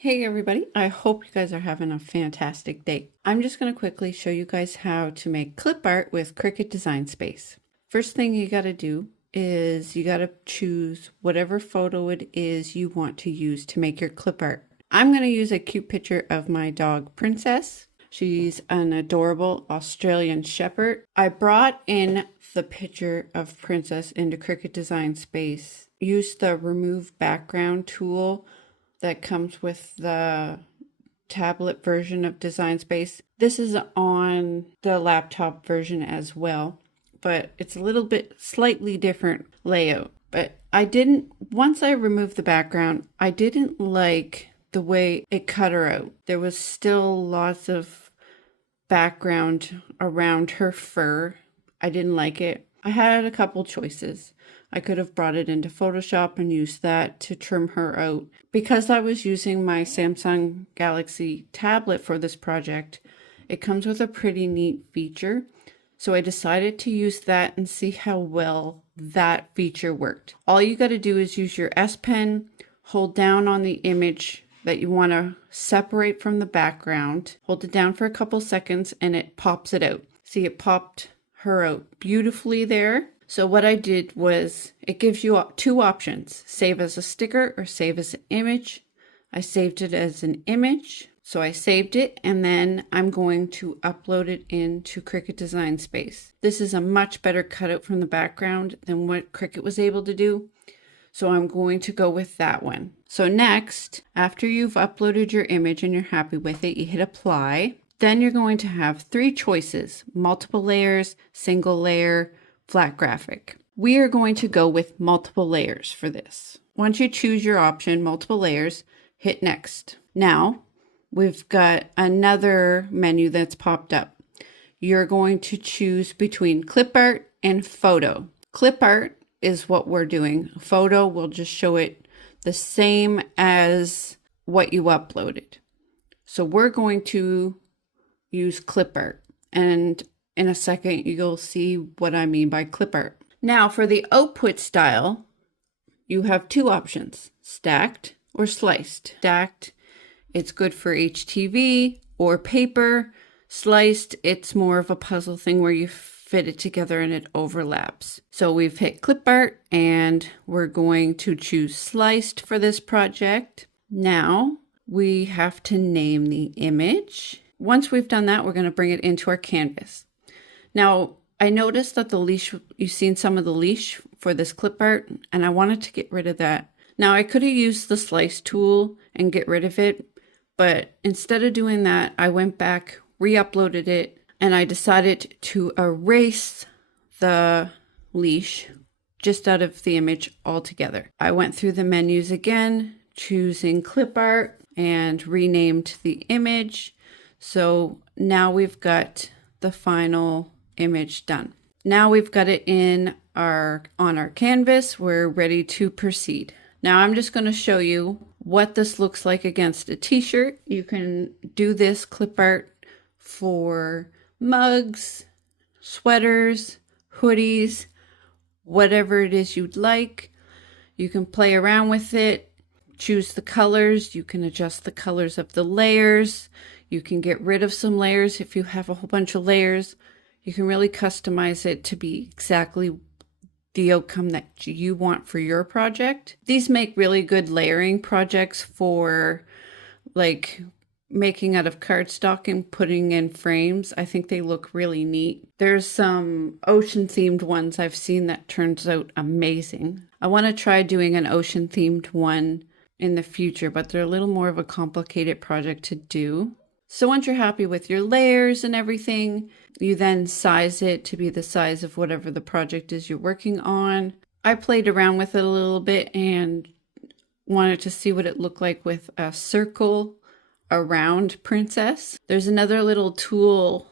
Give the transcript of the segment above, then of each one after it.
Hey everybody, I hope you guys are having a fantastic day. I'm just going to quickly show you guys how to make clip art with Cricut Design Space. First thing you got to do is you got to choose whatever photo it is you want to use to make your clip art. I'm going to use a cute picture of my dog Princess. She's an adorable Australian Shepherd. I brought in the picture of Princess into Cricut Design Space. Used the remove background tool that comes with the tablet version of Design Space. This is on the laptop version as well, but it's a little bit slightly different layout. But once I removed the background, I didn't like the way it cut her out. There was still lots of background around her fur. I didn't like it. I had a couple choices. I could have brought it into Photoshop and used that to trim her out. Because I was using my Samsung Galaxy tablet for this project, it comes with a pretty neat feature. So I decided to use that and see how well that feature worked. All you got to do is use your S Pen, hold down on the image that you want to separate from the background, hold it down for a couple seconds, and it pops it out. See, it popped her out beautifully there. So what I did was, it gives you two options: save as a sticker or save as an image. I saved it as an image. So I saved it, and then I'm going to upload it into Cricut Design Space. This is a much better cutout from the background than what Cricut was able to do. So I'm going to go with that one. So next, after you've uploaded your image and you're happy with it, you hit apply. Then you're going to have three choices: multiple layers, single layer, flat graphic. We are going to go with multiple layers for this. Once you choose your option, multiple layers, hit next. Now, we've got another menu that's popped up. You're going to choose between clip art and photo. Clip art is what we're doing. Photo will just show it the same as what you uploaded. So we're going to use clip art, and in a second you'll see what I mean by clip art. Now for the output style, you have two options: stacked or sliced. Stacked, it's good for HTV or paper. Sliced, it's more of a puzzle thing where you fit it together and it overlaps. So we've hit clip art and we're going to choose sliced for this project. Now we have to name the image. Once we've done that, we're going to bring it into our canvas. Now, I noticed that the leash, you've seen some of the leash for this clip art, and I wanted to get rid of that. Now, I could have used the slice tool and get rid of it, but instead of doing that, I went back, re-uploaded it, and I decided to erase the leash just out of the image altogether. I went through the menus again, choosing clip art, and renamed the image. So now we've got the final image done. Now we've got it on our canvas. We're ready to proceed. Now I'm just going to show you what this looks like against a t-shirt. You can do this clip art for mugs, sweaters, hoodies, whatever it is you'd like. You can play around with it, choose the colors. You can adjust the colors of the layers. You can get rid of some layers if you have a whole bunch of layers. You can really customize it to be exactly the outcome that you want for your project. These make really good layering projects for like making out of cardstock and putting in frames. I think they look really neat. There's some ocean themed ones I've seen that turns out amazing. I want to try doing an ocean themed one in the future, but they're a little more of a complicated project to do. So once you're happy with your layers and everything, you then size it to be the size of whatever the project is you're working on. I played around with it a little bit and wanted to see what it looked like with a circle around Princess. There's another little tool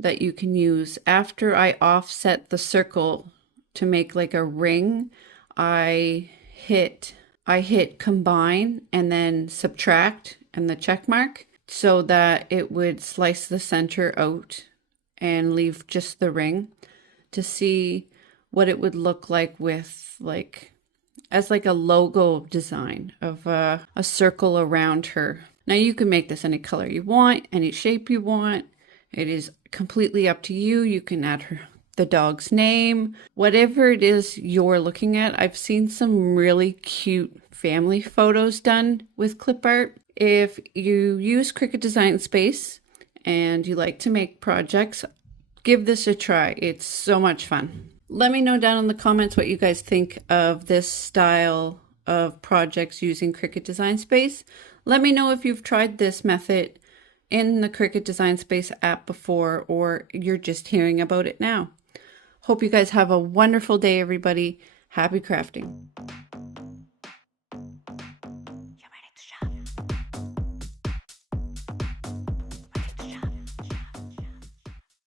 that you can use. After I offset the circle to make like a ring, I hit combine and then subtract and the check mark, so that it would slice the center out and leave just the ring, to see what it would look like with like as like a logo design of a circle around her. Now you can make this any color you want, any shape you want. It is completely up to you. You can add the dog's name, whatever it is you're looking at. I've seen some really cute family photos done with clip art. If you use Cricut Design Space and you like to make projects, give this a try. It's so much fun. Let me know down in the comments what you guys think of this style of projects using Cricut Design Space. Let me know if you've tried this method in the Cricut Design Space app before, or you're just hearing about it now. Hope you guys have a wonderful day, everybody. Happy crafting.